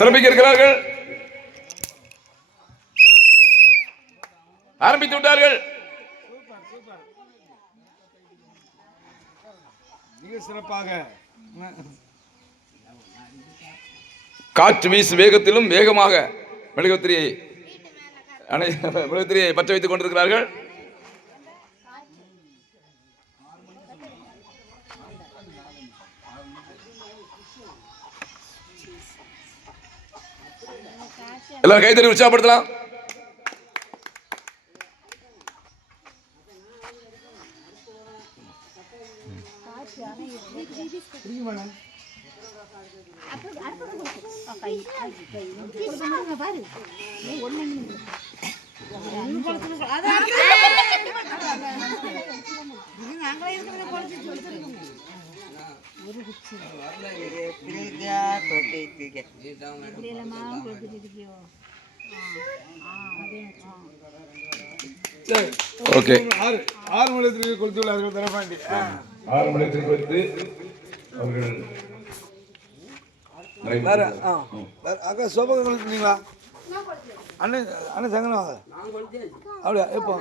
சிறப்பிக்க இருக்கிறார்கள். ஆரம்பித்து விட்டார்கள். மிக சிறப்பாக காற்று வீசு வேகத்திலும் வேகமாக மெழுகுத்திரியை பற்ற வைத்துக் கொண்டிருக்கிறார்கள். எல்லாரும் கைத்தறி உற்சாகப்படுத்தலாம். ஓகே, 6 மணிக்கு கொடுத்து தரப்பாண்டி 6 மணிக்கு கொடுத்து அவர்கள் அக்கா சோபகம் கொடுத்துருந்தீங்களா? அண்ணன் அண்ணன் சங்கனம் அப்படியா? எப்போ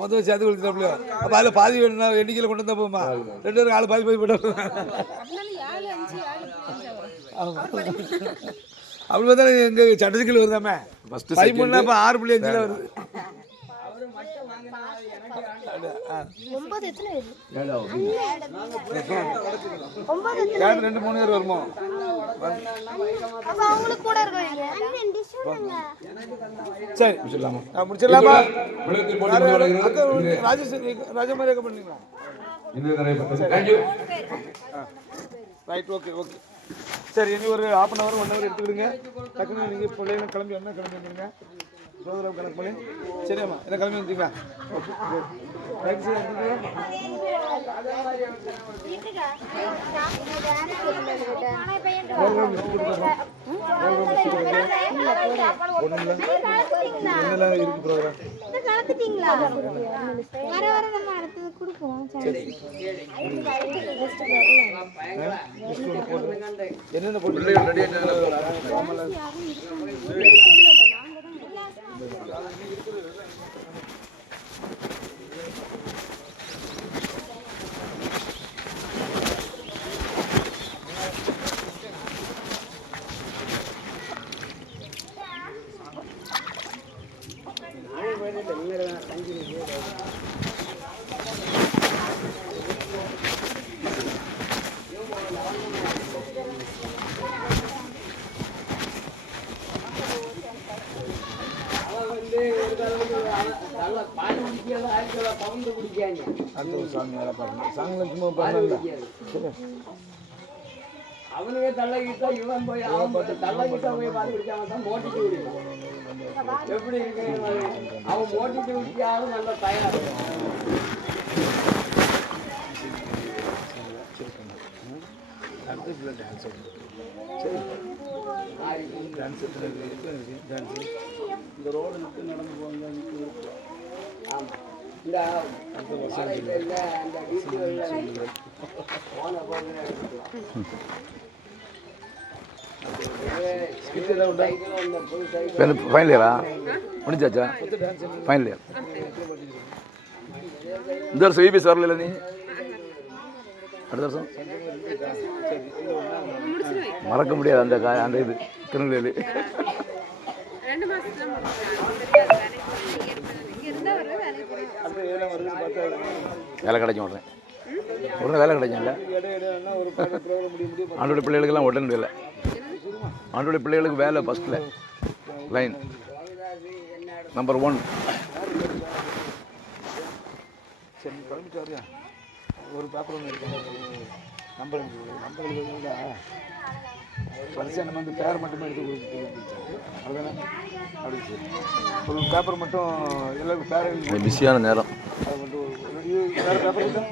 மொத்தம் சேர்த்து கொடுத்துட்டாப்லையோ? அப்போ அதில் பாதி எண்ணிக்கையில் கொண்டு வந்தா போமா? 2 பேருக்கு ஆள் பாதி பாதி போயிட்டோம். அப்படி பார்த்தா எங்கள் சட்டத்துக்கு வருதாமே 13 இப்போ 6.5 வருது. 2-3 பேர் வருமோ? சரி முடிச்சிடலாமா? ராஜமாரி பண்ணீங்களா? Right, okay okay. சரி, இனி ஒரு 1/2 hour 1 hour எடுத்துக்கிடுங்க. டக்குன்னு நீங்கள் பிள்ளைங்க கிளம்பி என்ன கிளம்பி வந்துடுங்க. ப்ரோக்ராம் கணக்கு பண்ணி சரியாம்மா என்ன கிளம்பி வந்துட்டீங்களா? Okay right sir. என்னெல்லாம் இருக்கு ப்ரோக்ராம்? என்னென்ன போட்டு அவனுவே தள்ளகிட்டா இவன் போய் தள்ளகிட்டா போய் பார்த்து குடிக்காம மோட்டிட்டு விடுவான். எப்படி இருக்கு அவன் மோட்டிட்டு விட்டியாலும் நல்ல தயார். இந்த ரோடு விட்டு நடந்து போங்க. ஆமா, இந்த அந்த ஃபைனல் இயரா முடிஞ்சாச்சா? ஃபைனல் இயர் இந்த வருஷம் விபிஎஸ் வரல. நீ அடுத்த வருஷம் மறக்க முடியாது அந்த இது திருநெல்வேலி. வேலை கிடைக்கும் உடனே வேலை கிடைக்கும்ல. ஆண்டோடைய பிள்ளைகளுக்கெல்லாம் உடனே முடியல. ஆண்டோடைய பிள்ளைகளுக்கு வேலை ஃபஸ்ட்டில் லைன் நம்பர் 1. சரி கிளம்பிட்டு வரியா? ஒரு பேப்பர் ஒன்று இருக்கு, நம்பர் பரிசா நம்ம வந்து பேர் மட்டுமே எடுத்து கொடுத்து அதுதானே? அப்படி சரி, ஒரு பேப்பர் மட்டும் எல்லாருக்கும் பேர் பிஸியான நேரம். அது மட்டும் வேறு பேப்பர் இல்லை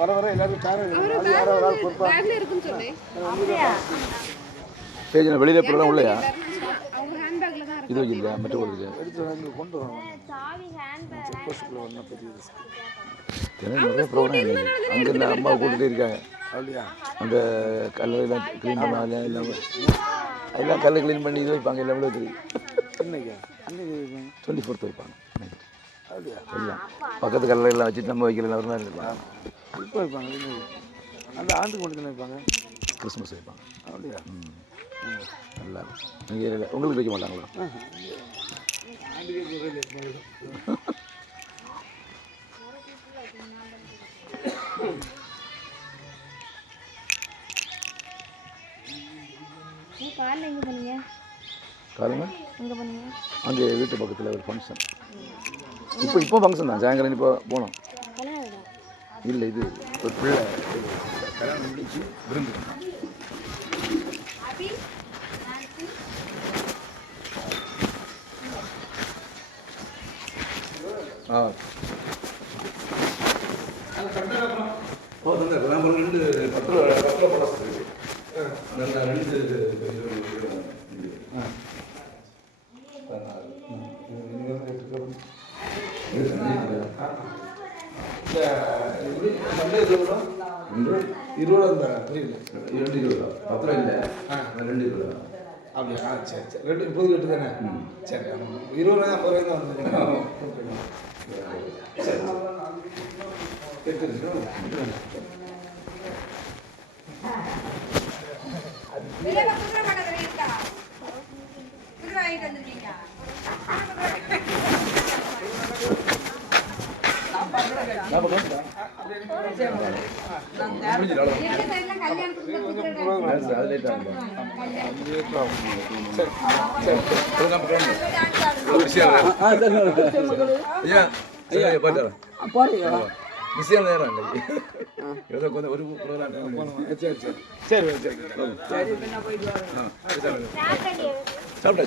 வர வர எல்லாருக்கும் பேர் யாரோ ஒரு ஆள் பொறுப்பா பேஜில் வெளியில் போகிறதா உள்ளையா? இது வைக்கலையா மற்ற கொடுக்குது எடுத்து இங்கே கொண்டு வரணும். நிறைய ப்ரோக்ராம் இருக்குது அங்கே இந்த அம்மா கூட்டிகிட்டு இருக்காங்க. அப்படியா? அந்த கல்லெல்லாம் க்ளீன் பண்ணால எல்லாம் கல்லை க்ளீன் பண்ணி இது வைப்பாங்க எல்லாம் எவ்வளோ தெரியும். இன்னைக்கு 24th வைப்பாங்க. அப்படியா? எல்லாம் பக்கத்து கல்லெல்லாம் வச்சுட்டு நம்ம வைக்கல ஒரு மாதிரி இருப்பாங்க. இப்போ வைப்பாங்க இன்னைக்கு. அந்த ஆண்டுக்கு மட்டும் தானே வைப்பாங்க. கிறிஸ்மஸ் வைப்பாங்க. அப்படியா? நல்லா நீங்கள் உங்களுக்கு வைக்க மாட்டாங்களா? காலையில் எங்கே போனீங்க? காலங்க எங்கே போனீங்க? அங்கே வீட்டு பக்கத்தில் ஒரு ஃபங்க்ஷன். இப்போ ஃபங்க்ஷன் தான். சாயங்காலம் இப்போ போனோம். இல்லை இது ஒரு பிள்ளை கல்யாணம் முடிச்சு விருந்து. ஆ ஓ தந்தார். நான் 2 பத்திர படம் இருக்குது. நல்ல 2 20 புரியல. 2 ரூபா பத்திரம் இல்லை. 2 ரூபா. அப்படியா? சரி சரி. ரெண்டு இப்போது ரெட்டு தானே? சரி. 20 ரூபாய் 50 ரூபாய் தான் வந்துருக்கேன். சரி பிஸியான நேரம் இல்லை. ஏதோ கொஞ்சம் ஒரு ப்ரோக்ராம். சரி சரி சரி சரி. சாப்பிட்டா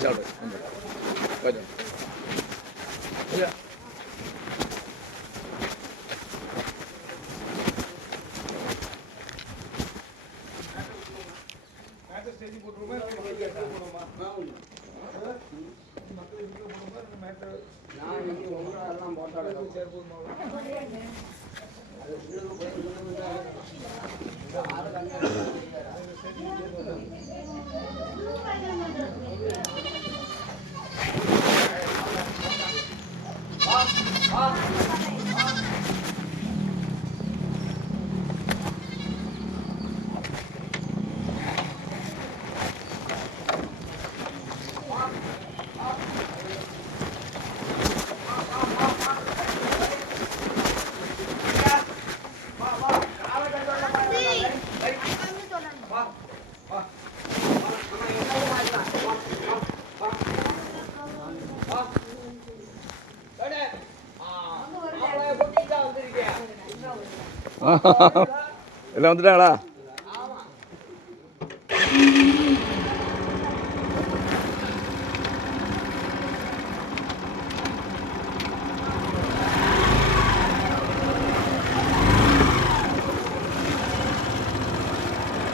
எல்லாம் வந்துட்டாங்களா?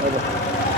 Okay.